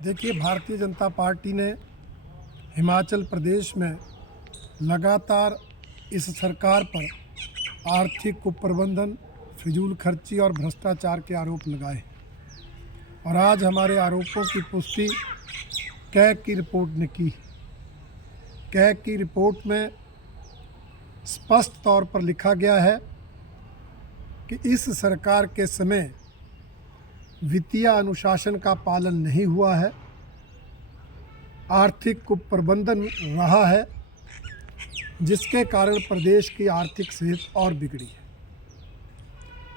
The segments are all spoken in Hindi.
देखिए, भारतीय जनता पार्टी ने हिमाचल प्रदेश में लगातार इस सरकार पर आर्थिक कुप्रबंधन, फिजूल खर्ची और भ्रष्टाचार के आरोप लगाए और आज हमारे आरोपों की पुष्टि कैग की रिपोर्ट ने की। कैग की रिपोर्ट में स्पष्ट तौर पर लिखा गया है कि इस सरकार के समय वित्तीय अनुशासन का पालन नहीं हुआ है, आर्थिक कुप्रबंधन रहा है, जिसके कारण प्रदेश की आर्थिक सेहत और बिगड़ी है।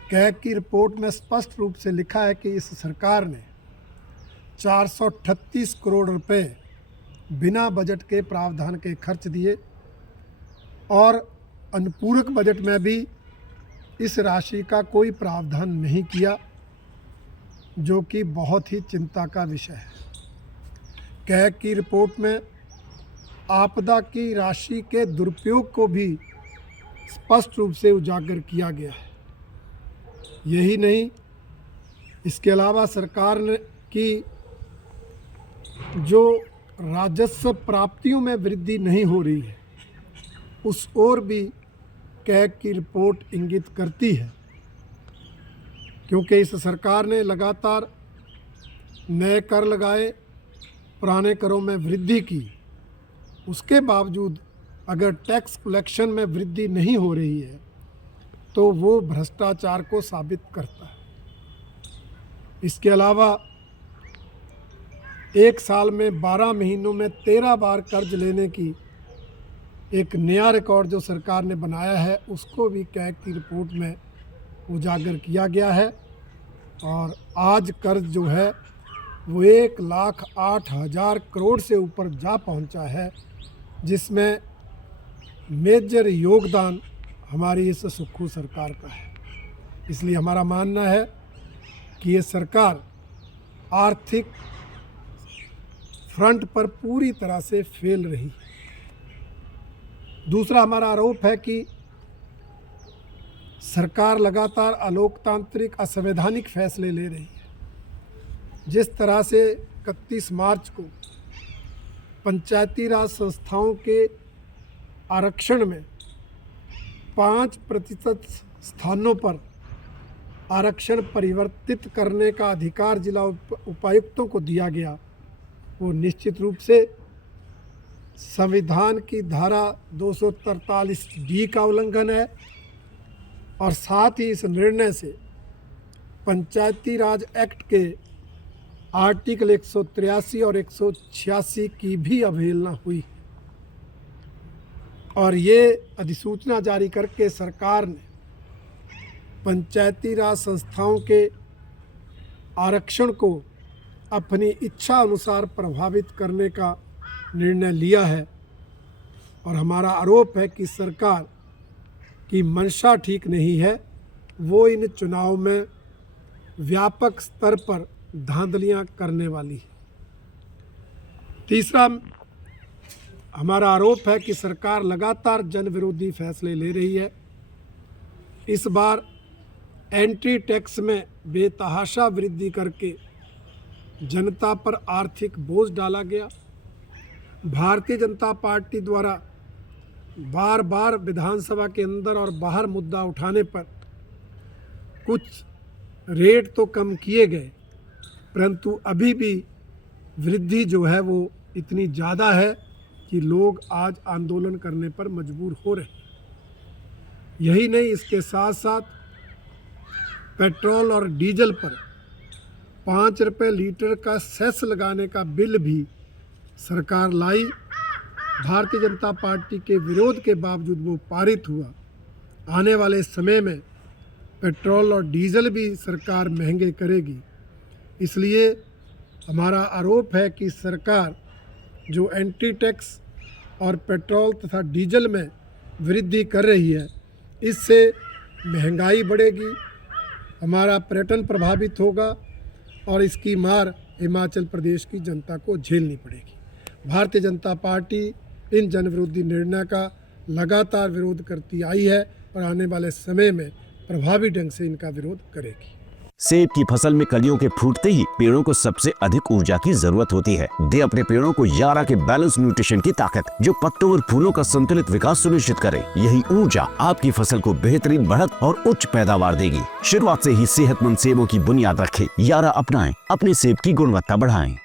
कैग की रिपोर्ट में स्पष्ट रूप से लिखा है कि इस सरकार ने 438 करोड़ रुपए बिना बजट के प्रावधान के खर्च दिए और अनुपूरक बजट में भी इस राशि का कोई प्रावधान नहीं किया, जो कि बहुत ही चिंता का विषय है। कैग की रिपोर्ट में आपदा की राशि के दुरुपयोग को भी स्पष्ट रूप से उजागर किया गया है। यही नहीं, इसके अलावा सरकार ने की जो राजस्व प्राप्तियों में वृद्धि नहीं हो रही है, उस ओर भी कैग की रिपोर्ट इंगित करती है, क्योंकि इस सरकार ने लगातार नए कर लगाए, पुराने करों में वृद्धि की। उसके बावजूद अगर टैक्स कलेक्शन में वृद्धि नहीं हो रही है तो वो भ्रष्टाचार को साबित करता है। इसके अलावा एक साल में 12 महीनों में 13 बार कर्ज लेने की एक नया रिकॉर्ड जो सरकार ने बनाया है, उसको भी कैग की रिपोर्ट में उजागर किया गया है। और आज कर्ज जो है वो 1,08,000 करोड़ से ऊपर जा पहुंचा है, जिसमें मेजर योगदान हमारी इस सुक्खू सरकार का है। इसलिए हमारा मानना है कि ये सरकार आर्थिक फ्रंट पर पूरी तरह से फेल रही है। दूसरा हमारा आरोप है कि सरकार लगातार अलोकतांत्रिक, असंवैधानिक फैसले ले रही है। जिस तरह से 31 मार्च को पंचायती राज संस्थाओं के आरक्षण में 5% स्थानों पर आरक्षण परिवर्तित करने का अधिकार जिला उपायुक्तों को दिया गया, वो निश्चित रूप से संविधान की धारा 243D का उल्लंघन है और साथ ही इस निर्णय से पंचायती राज एक्ट के आर्टिकल 183 और 186 की भी अवहेलना हुई और ये अधिसूचना जारी करके सरकार ने पंचायती राज संस्थाओं के आरक्षण को अपनी इच्छा अनुसार प्रभावित करने का निर्णय लिया है। और हमारा आरोप है कि सरकार की मंशा ठीक नहीं है, वो इन चुनाव में व्यापक स्तर पर धांधलियां करने वाली है। तीसरा हमारा आरोप है कि सरकार लगातार जन विरोधी फैसले ले रही है। इस बार एंट्री टैक्स में बेतहाशा वृद्धि करके जनता पर आर्थिक बोझ डाला गया। भारतीय जनता पार्टी द्वारा बार बार विधानसभा के अंदर और बाहर मुद्दा उठाने पर कुछ रेट तो कम किए गए, परंतु अभी भी वृद्धि जो है वो इतनी ज़्यादा है कि लोग आज आंदोलन करने पर मजबूर हो रहे हैं। यही नहीं, इसके साथ साथ पेट्रोल और डीजल पर 5 रुपये लीटर का सेस लगाने का बिल भी सरकार लाई। भारतीय जनता पार्टी के विरोध के बावजूद वो पारित हुआ। आने वाले समय में पेट्रोल और डीजल भी सरकार महंगे करेगी। इसलिए हमारा आरोप है कि सरकार जो एंट्री टैक्स और पेट्रोल तथा डीजल में वृद्धि कर रही है, इससे महंगाई बढ़ेगी, हमारा पर्यटन प्रभावित होगा और इसकी मार हिमाचल प्रदेश की जनता को झेलनी पड़ेगी। भारतीय जनता पार्टी इन जनविरोधी निर्णय का लगातार विरोध करती आई है और आने वाले समय में प्रभावी ढंग से इनका विरोध करेगी। सेब की फसल में कलियों के फूटते ही पेड़ों को सबसे अधिक ऊर्जा की जरूरत होती है। दे अपने पेड़ों को यारा के बैलेंस न्यूट्रिशन की ताकत, जो पत्तों और फूलों का संतुलित विकास सुनिश्चित करे। यही ऊर्जा आपकी फसल को बेहतरीन बढ़त और उच्च पैदावार देगी। शुरुआत से ही सेहतमंद सेबों की बुनियाद रखें। यारा अपनाएं, अपने सेब की गुणवत्ता बढ़ाएं।